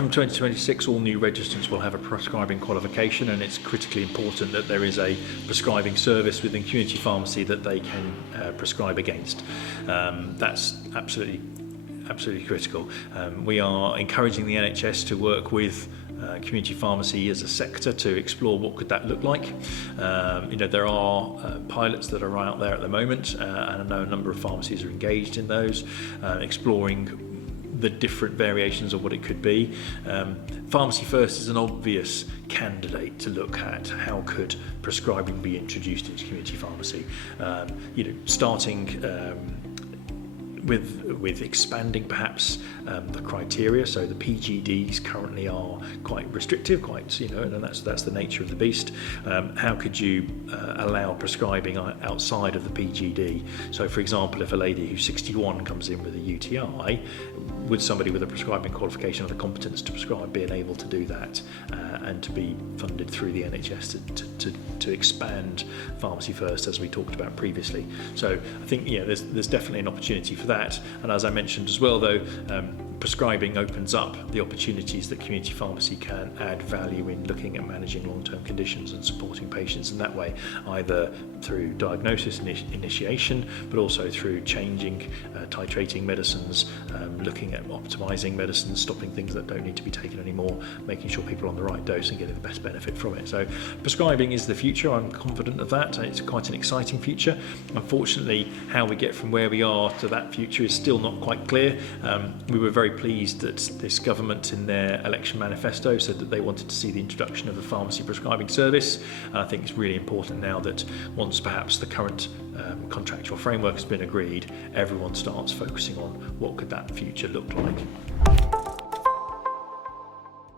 from 2026, all new registrants will have a prescribing qualification, and it's critically important that there is a prescribing service within community pharmacy that they can prescribe against. That's absolutely critical. We are encouraging the NHS to work with community pharmacy as a sector to explore what could that look like. There are pilots that are out there at the moment, and I know a number of pharmacies are engaged in those, exploring the different variations of what it could be. Pharmacy First is an obvious candidate to look at. How could prescribing be introduced into community pharmacy? Starting with expanding perhaps the criteria. So the PGDs currently are quite restrictive, and that's the nature of the beast. How could you allow prescribing outside of the PGD? So for example, if a lady who's 61 comes in with a UTI, would somebody with a prescribing qualification or the competence to prescribe being able to do that, and to be funded through the NHS to expand Pharmacy First, as we talked about previously? So I think there's definitely an opportunity for that. And as I mentioned as well, though, prescribing opens up the opportunities that community pharmacy can add value in looking at managing long-term conditions and supporting patients in that way, either through diagnosis initiation, but also through changing, titrating medicines, looking at optimizing medicines, stopping things that don't need to be taken anymore, making sure people are on the right dose and getting the best benefit from it. So prescribing is the future. I'm confident of that. It's quite an exciting future. Unfortunately, how we get from where we are to that future is still not quite clear. We were very pleased that this government in their election manifesto said that they wanted to see the introduction of a pharmacy prescribing service. And I think it's really important now that once perhaps the current contractual framework has been agreed, everyone starts focusing on what could that future look like.